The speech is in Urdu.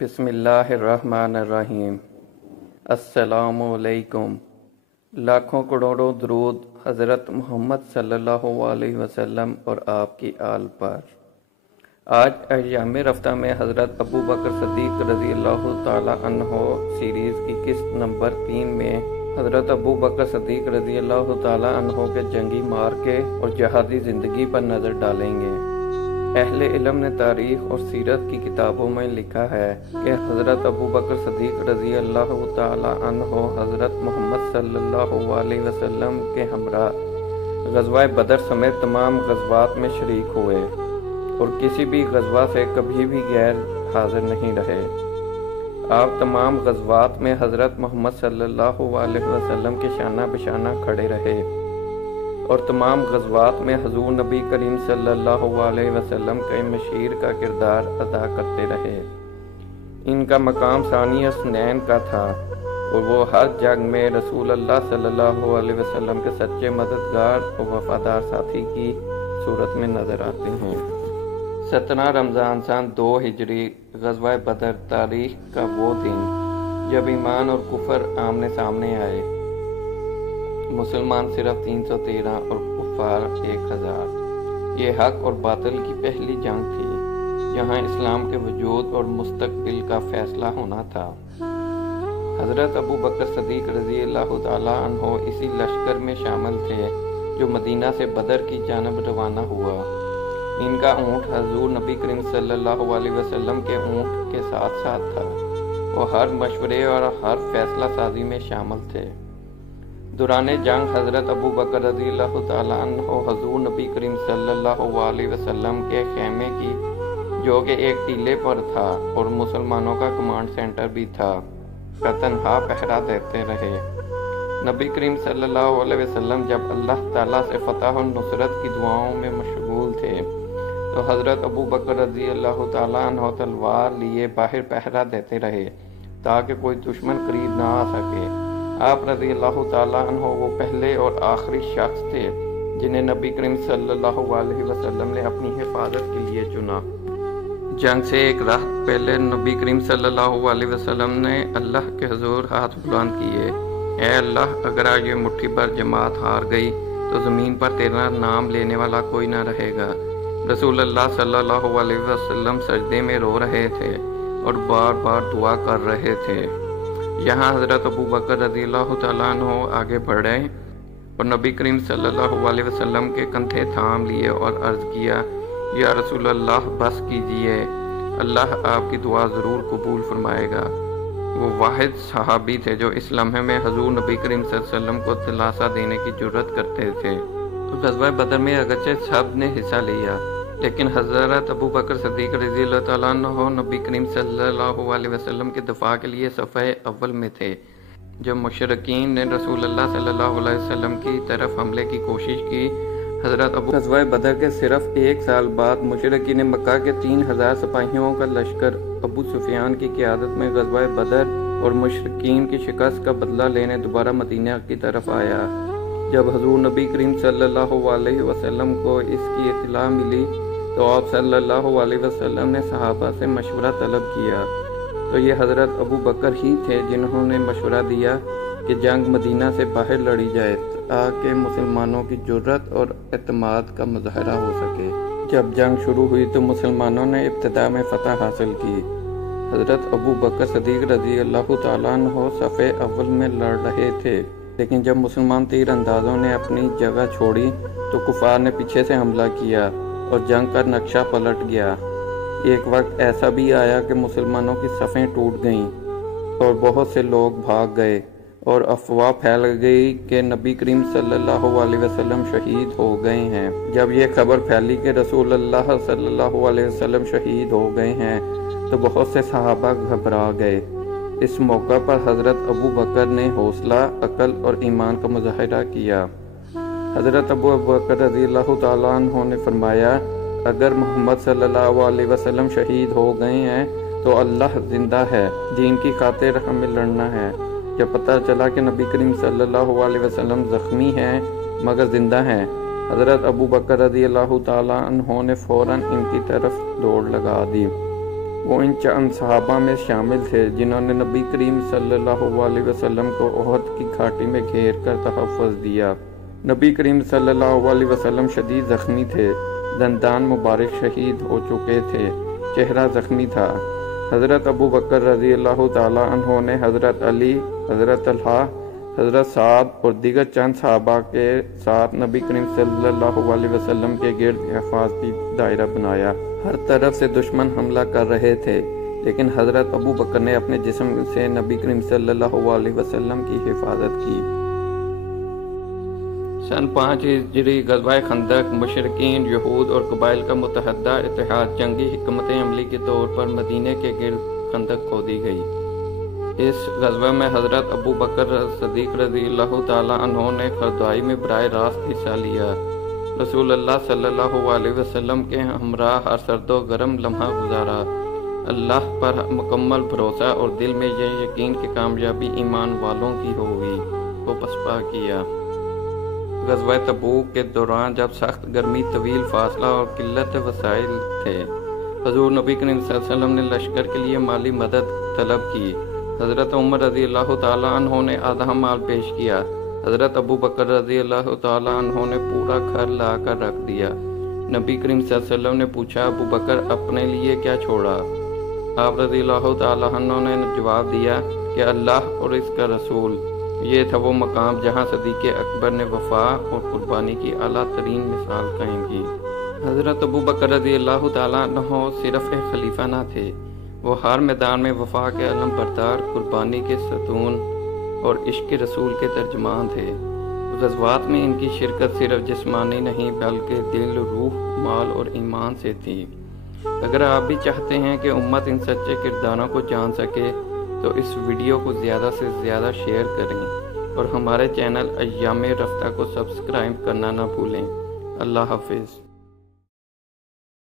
بسم اللہ الرحمن الرحیم۔ السلام علیکم۔ لاکھوں کروڑوں درود حضرت محمد صلی اللہ علیہ وسلم اور آپ کی آل پر۔ آج ایام رفتہ میں حضرت ابو بکر صدیق رضی اللہ تعالی عنہ سیریز کی قسط نمبر 3 میں حضرت ابو بکر صدیق رضی اللہ تعالی عنہ کے جنگی مارکے اور جہادی زندگی پر نظر ڈالیں گے۔ اہل علم نے تاریخ اور سیرت کی کتابوں میں لکھا ہے کہ حضرت ابو بکر صدیق رضی اللہ تعالی عنہ حضرت محمد صلی اللہ علیہ وسلم کے ہمراہ غزوہ بدر سمیت تمام غزوات میں شریک ہوئے اور کسی بھی غزوہ سے کبھی بھی غیر حاضر نہیں رہے۔ آپ تمام غزوات میں حضرت محمد صلی اللہ علیہ وسلم کے شانہ بشانہ کھڑے رہے اور تمام غزوات میں حضور نبی کریم صلی اللہ علیہ وسلم کے مشیر کا کردار ادا کرتے رہے۔ ان کا مقام ثانی اثنین کا تھا اور وہ ہر جنگ میں رسول اللہ صلی اللہ علیہ وسلم کے سچے مددگار اور وفادار ساتھی کی صورت میں نظر آتے ہیں۔ 17 رمضان سن 2 ہجری غزوہ بدر تاریخ کا وہ دن جب ایمان اور کفر آمنے سامنے آئے۔ مسلمان صرف 313 اور کفار 1000۔ یہ حق اور باطل کی پہلی جنگ تھی جہاں اسلام کے وجود اور مستقبل کا فیصلہ ہونا تھا۔ حضرت ابو بکر صدیق رضی اللہ تعالی عنہ اسی لشکر میں شامل تھے جو مدینہ سے بدر کی جانب روانہ ہوا۔ ان کا اونٹ حضور نبی کریم صلی اللہ علیہ وسلم کے اونٹ کے ساتھ ساتھ تھا۔ وہ ہر مشورے اور ہر فیصلہ سازی میں شامل تھے۔ دوران جنگ حضرت ابو بکر رضی اللہ تعالیٰ عنہ حضور نبی کریم صلی اللہ علیہ وسلم کے خیمے کی جو کہ ایک ٹیلے پر تھا اور مسلمانوں کا کمانڈ سینٹر بھی تھا کا تنہا پہرا دیتے رہے۔ نبی کریم صلی اللہ علیہ وسلم جب اللہ تعالیٰ سے فتح و نصرت کی دعاؤں میں مشغول تھے تو حضرت ابو بکر رضی اللہ تعالیٰ عنہ تلوار لیے باہر پہرا دیتے رہے تاکہ کوئی دشمن قریب نہ آ سکے۔ آپ رضی اللہ تعالیٰ عنہ وہ پہلے اور آخری شخص تھے جنہیں نبی کریم صلی اللہ علیہ وسلم نے اپنی حفاظت کے لیے چنا۔ جنگ سے ایک راہ پہلے نبی کریم صلی اللہ علیہ وسلم نے اللہ کے حضور ہاتھ بلند کیے، اے اللہ، اگر آج یہ مٹھی بھر جماعت ہار گئی تو زمین پر تیرا نام لینے والا کوئی نہ رہے گا۔ رسول اللہ صلی اللہ علیہ وسلم سجدے میں رو رہے تھے اور بار بار دعا کر رہے تھے۔ یہاں حضرت ابو بکر رضی اللہ تعالیٰ عنہ آگے بڑھے اور نبی کریم صلی اللہ علیہ وسلم کے کندھے تھام لیے اور عرض کیا، یا رسول اللہ بس کیجئے، اللہ آپ کی دعا ضرور قبول فرمائے گا۔ وہ واحد صحابی تھے جو اس لمحے میں حضور نبی کریم صلی اللہ علیہ وسلم کو دلاسا دینے کی جرات کرتے تھے۔ غزوہ بدر میں اگرچہ سب نے حصہ لیا لیکن حضرت ابو بکر صدیق رضی اللہ تعالیٰ عنہ نبی کریم صلی اللہ علیہ وسلم کے دفاع کے لیے صفحہ اول میں تھے۔ جب مشرکین نے رسول اللہ صلی اللہ علیہ وسلم کی طرف حملے کی کوشش کی، حضرت ابو غزوہ بدر کے صرف 1 سال بعد مشرکین مکہ کے 3000 سپاہیوں کا لشکر ابو سفیان کی قیادت میں غزوہ بدر اور مشرکین کی شکست کا بدلہ لینے دوبارہ مدینہ کی طرف آیا۔ جب حضور نبی کریم صلی اللہ علیہ وسلم کو اس کی اطلاع ملی تو آپ صلی اللہ علیہ وسلم نے صحابہ سے مشورہ طلب کیا، تو یہ حضرت ابو بکر ہی تھے جنہوں نے مشورہ دیا کہ جنگ مدینہ سے باہر لڑی جائے تاکہ مسلمانوں کی جرات اور اعتماد کا مظاہرہ ہو سکے۔ جب جنگ شروع ہوئی تو مسلمانوں نے ابتدا میں فتح حاصل کی۔ حضرت ابو بکر صدیق رضی اللہ تعالیٰ عنہ صفحے اول میں لڑ رہے تھے، لیکن جب مسلمان تیر اندازوں نے اپنی جگہ چھوڑی تو کفار نے پیچھے سے حملہ کیا اور جنگ کا نقشہ پلٹ گیا۔ ایک وقت ایسا بھی آیا کہ مسلمانوں کی صفیں ٹوٹ گئیں اور بہت سے لوگ بھاگ گئے اور افواہ پھیل گئی کہ نبی کریم صلی اللہ علیہ وسلم شہید ہو گئے ہیں۔ جب یہ خبر پھیلی کہ رسول اللہ صلی اللہ علیہ وسلم شہید ہو گئے ہیں تو بہت سے صحابہ گھبرا گئے۔ اس موقع پر حضرت ابو بکر نے حوصلہ، عقل اور ایمان کا مظاہرہ کیا۔ حضرت ابو بکر رضی اللہ تعالیٰ عنہ نے فرمایا، اگر محمد صلی اللہ علیہ وسلم شہید ہو گئے ہیں تو اللہ زندہ ہے، دین کی خاطر ہمیں لڑنا ہے۔ جب پتہ چلا کہ نبی کریم صلی اللہ علیہ وسلم زخمی ہیں مگر زندہ ہیں، حضرت ابو بکر رضی اللہ تعالیٰ عنہ نے فوراً ان کی طرف دوڑ لگا دی۔ وہ ان چند صحابہ میں شامل تھے جنہوں نے نبی کریم صلی اللہ علیہ وسلم کو احد کی گھاٹی میں گھیر کر تحفظ دیا۔ نبی کریم صلی اللہ علیہ وسلم شدید زخمی تھے، دندان مبارک شہید ہو چکے تھے، چہرہ زخمی تھا۔ حضرت ابو بکر رضی اللہ تعالیٰ عنہ نے حضرت علی، حضرت طلحہ، حضرت سعد اور دیگر چند صحابہ کے ساتھ نبی کریم صلی اللہ علیہ وسلم کے گرد حفاظتی دائرہ بنایا۔ ہر طرف سے دشمن حملہ کر رہے تھے، لیکن حضرت ابو بکر نے اپنے جسم سے نبی کریم صلی اللہ علیہ وسلم کی حفاظت کی۔ سن 5 ہجری غزوہ خندق مشرکین، یہود اور قبائل کا متحدہ اتحاد جنگی حکمت عملی کے طور پر مدینے کے گرد خندق کھودی گئی۔ اس غزوہ میں حضرت ابو بکر صدیق رضی اللہ تعالیٰ عنہ نے خردائی میں براہ راست حصہ لیا۔ رسول اللہ صلی اللہ علیہ وسلم کے ہمراہ ہر سرد و گرم لمحہ گزارا۔ اللہ پر مکمل بھروسہ اور دل میں یہ یقین کہ کامیابی ایمان والوں کی ہوگی کو پسپا کیا۔ غزوہ تبوک کے دوران جب سخت گرمی، طویل فاصلہ اور قلت وسائل تھے، حضور نبی کریم صلی اللہ علیہ وسلم نے لشکر کے لیے مالی مدد طلب کی۔ حضرت عمر رضی اللہ تعالیٰ عنہ نے آدھا مال پیش کیا۔ حضرت ابو بکر رضی اللہ تعالیٰ عنہ نے پورا گھر لا کر رکھ دیا۔ نبی کریم صلی اللہ علیہ وسلم نے پوچھا، ابو بکر اپنے لیے کیا چھوڑا؟ آپ رضی اللہ تعالیٰ عنہ نے جواب دیا کہ اللہ اور اس کا رسول۔ یہ تھا وہ مقام جہاں صدیق اکبر نے وفا اور قربانی کی اعلیٰ ترین مثال قائم کی۔ حضرت ابو بکر رضی اللہ تعالیٰ عنہ صرف ایک خلیفہ نہ تھے، وہ ہر میدان میں وفا کے علم بردار، قربانی کے ستون اور عشق رسول کے ترجمان تھے۔ غزوات میں ان کی شرکت صرف جسمانی نہیں بلکہ دل، روح، مال اور ایمان سے تھی۔ اگر آپ بھی چاہتے ہیں کہ امت ان سچے کرداروں کو جان سکے تو اس ویڈیو کو زیادہ سے زیادہ شیئر کریں اور ہمارے چینل ایام رفتہ کو سبسکرائب کرنا نہ بھولیں۔ اللہ حافظ۔